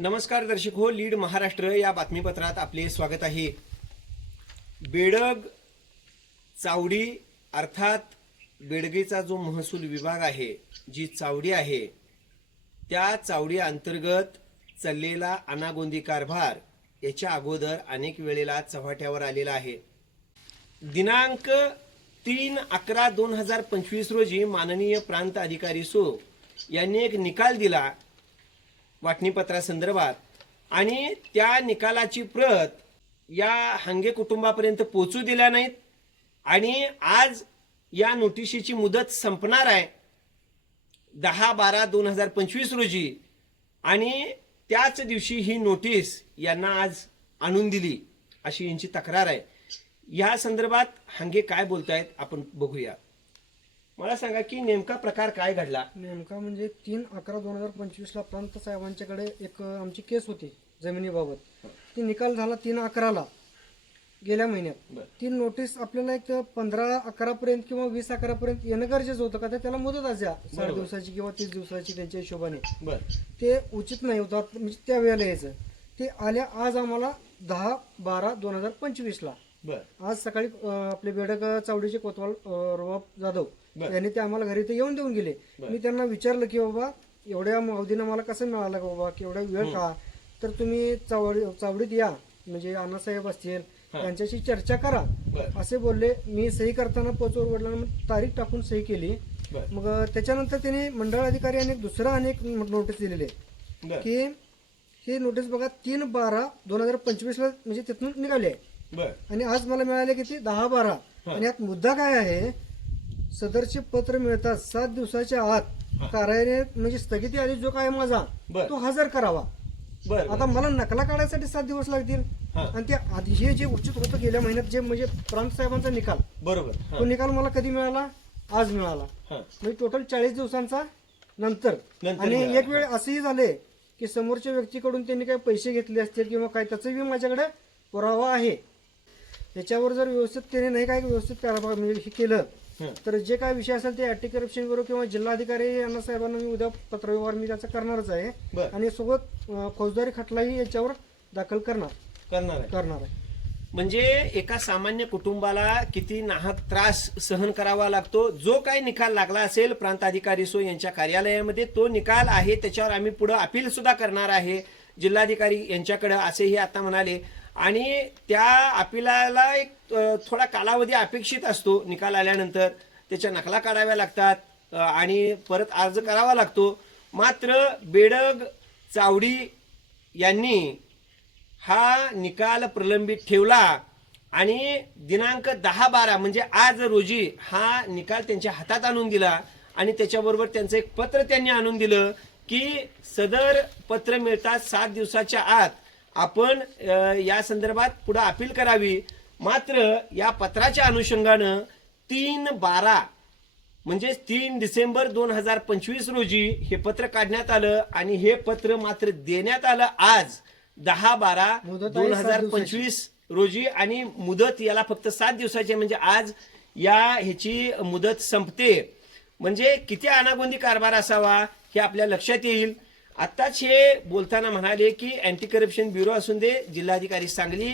नमस्कार दर्शक हो लीड महाराष्ट्र या बातमीपत्रात आपले स्वागत आहे. बेडग चावडी अर्थात बेडगेचा जो महसूल विभाग आहे जी चावडी आहे त्या चावडी अंतर्गत चाललेला अनागोंदी कारभार याच्या अगोदर अनेक वेळेला चव्हाट्यावर आलेला आहे. दिनांक तीन अकरा दोन हजार पंचवीस रोजी माननीय प्रांत अधिकारी सो यांनी एक निकाल दिला वाटणीपत्रासंदर्भात. आणि त्या निकालाची प्रत या हंगे कुटुंबापर्यंत पोचू दिल्या नाहीत. आणि आज या नोटिशीची मुदत संपणार आहे. दहा बारा दोन हजार पंचवीस रोजी. आणि त्याच दिवशी ही नोटीस यांना आज आणून दिली अशी यांची तक्रार आहे. या संदर्भात हंगे काय बोलतायत आपण बघूया. मला सांगा की नेमका प्रकार काय घडला? नेमका म्हणजे तीन अकरा दोन हजार पंचवीसला प्रांत साहेबांच्याकडे एक आमची केस होती जमिनीबाबत. ती निकाल झाला तीन अकराला गेल्या महिन्यात. ती नोटीस आपल्याला एक पंधरा अकरापर्यंत किंवा वीस अकरापर्यंत येणं गरजेचं होतं का? तर त्याला मुदत द्या. साठ दिवसाची किंवा तीस दिवसाची त्यांच्या हिशोबाने. ते उचित नाही होतं. म्हणजे त्या वेळेला यायचं. ते आल्या आज आम्हाला दहा बारा दोन हजार पंचवीसला आज सकाळी आपले बेडक चावडीचे कोतवाल अ, रोहब जाधव बर. यांनी ते आम्हाला घरी इथे येऊन देऊन गेले. मी त्यांना विचारलं की बाबा एवढ्या अवधीनं मला कसं मिळालं का बाबा? की एवढा वेळ का तर तुम्ही चावडी चावडीत या. म्हणजे अण्णासाहेब असतील. त्यांच्याशी चर्चा करा. असे बोलले. मी सही करताना पोचवर वडिलांना तारीख टाकून सही केली. मग त्याच्यानंतर त्यांनी मंडळ अधिकारी आणि दुसरा अनेक नोटीस दिलेले की ही नोटीस बघा तीन बारा दोन हजार पंचवीसला म्हणजे तिथून निघाली आहे. आणि आज मला मिळाले किती? दहा बारा. आणि यात मुद्दा काय आहे? सदरचे पत्र मिळतात सात दिवसाच्या आत कार्यालय म्हणजे स्थगिती आधी जो काय माझा बर. तो हजर करावा बर आता मला नकला काढायसाठी सात दिवस लागतील हा. आणि ते आधी हे जे उचित होतं गेल्या महिन्यात जे म्हणजे प्रांत साहेबांचा निकाल बरोबर हा, तो निकाल मला कधी मिळाला आज मिळाला हा. म्हणजे टोटल चाळीस दिवसांचा नंतर नंतर आणि मिळाला. एक वेळ असंही झाले की समोरच्या व्यक्तीकडून त्यांनी काही पैसे घेतले असतील किंवा काय त्याचा बी माझ्याकडे पुरावा आहे त्याच्यावर जर व्यवस्थित त्याने नाही काय व्यवस्थित कारभार म्हणजे हे केलं. तर जे काय विषय असेल ते अँटी करप्शन ब्युरो किंवा जिल्हाधिकारी यांना साहेबांना मी उद्या पत्रव्यवहार मी त्याचा करणारच आहे. बर. आणि सोबत अं, फौजदारी खटलाही याच्यावर दाखल करणार. करणार आहे. करणार आहे. म्हणजे एका सामान्य कुटुंबाला किती नाहक त्रास सहन करावा लागतो? जो काही निकाल लागला असेल प्रांताधिकारी सो यांच्या कार्यालयामध्ये तो निकाल आहे त्याच्यावर आम्ही पुढे अपील सुद्धा करणार आहे. जिल्हाधिकारी यांच्याकडे असेही आता म्हणाले आणि त्या अपिलाला एक थोडा कालावधी अपेक्षित असतो. निकाल आल्यानंतर त्याच्या नकला काढाव्या लागतात आणि परत अर्ज करावा लागतो. मात्र बेडग चावडी यांनी हा निकाल प्रलंबित ठेवला आणि दिनांक दहा बारा म्हणजे आज रोजी हा निकाल त्यांच्या हातात आणून दिला आणि त्याच्याबरोबर त्यांचं एक पत्र त्यांनी आणून दिलं की सदर पत्र मिळतात सात दिवसाच्या आत. आपण या संदर्भात पुढे अपील करावी मात्र या पत्राच्या अनुषंगानं तीन बारा म्हणजे तीन डिसेंबर दोन हजार पंचवीस रोजी हे पत्र काढण्यात आलं आणि हे पत्र मात्र देण्यात आलं आज दहा बारा दोन हजार. पंचवीस रोजी आणि मुदत याला फक्त सात दिवसाची. म्हणजे आज या ह्याची मुदत संपते म्हणजे किती अनागोंदी कारभार असावा हे आपल्या लक्षात येईल आत्ताच हे बोलताना म्हणाले की अँटी करप्शन ब्युरो असून दे जिल्हाधिकारी सांगली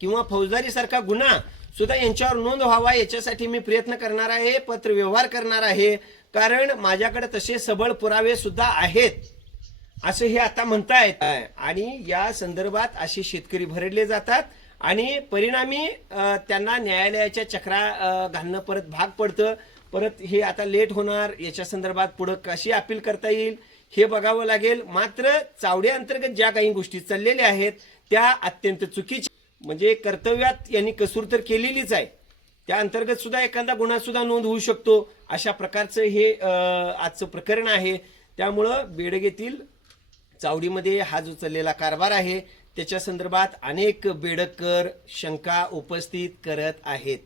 किंवा फौजदारी सारखा गुन्हा सुद्धा यांच्यावर नोंद व्हावा याच्यासाठी मी प्रयत्न करणार आहे पत्र व्यवहार करणार आहे. कारण माझ्याकडे तसे सबळ पुरावे सुद्धा आहेत असं हे आता म्हणतायत. आणि या संदर्भात असे शेतकरी भरडले जातात आणि परिणामी त्यांना न्यायालयाच्या चक्रा घालणं परत भाग पडतं. परत हे आता लेट होणार याच्या संदर्भात पुढं कशी अपील करता येईल हे बघावं लागेल. मात्र चावड्या अंतर्गत ज्या काही गोष्टी चाललेल्या आहेत त्या अत्यंत चुकीच्या म्हणजे कर्तव्यात यांनी कसूर तर केलेलीच आहे. त्या अंतर्गत सुद्धा एखादा गुन्हा सुद्धा नोंद होऊ शकतो. अशा प्रकारचं हे आजचं प्रकरण आहे. त्यामुळं बेडगेतील चावडीमध्ये हा जो चाललेला कारभार आहे त्याच्या संदर्भात अनेक बेडकर शंका उपस्थित करत आहेत.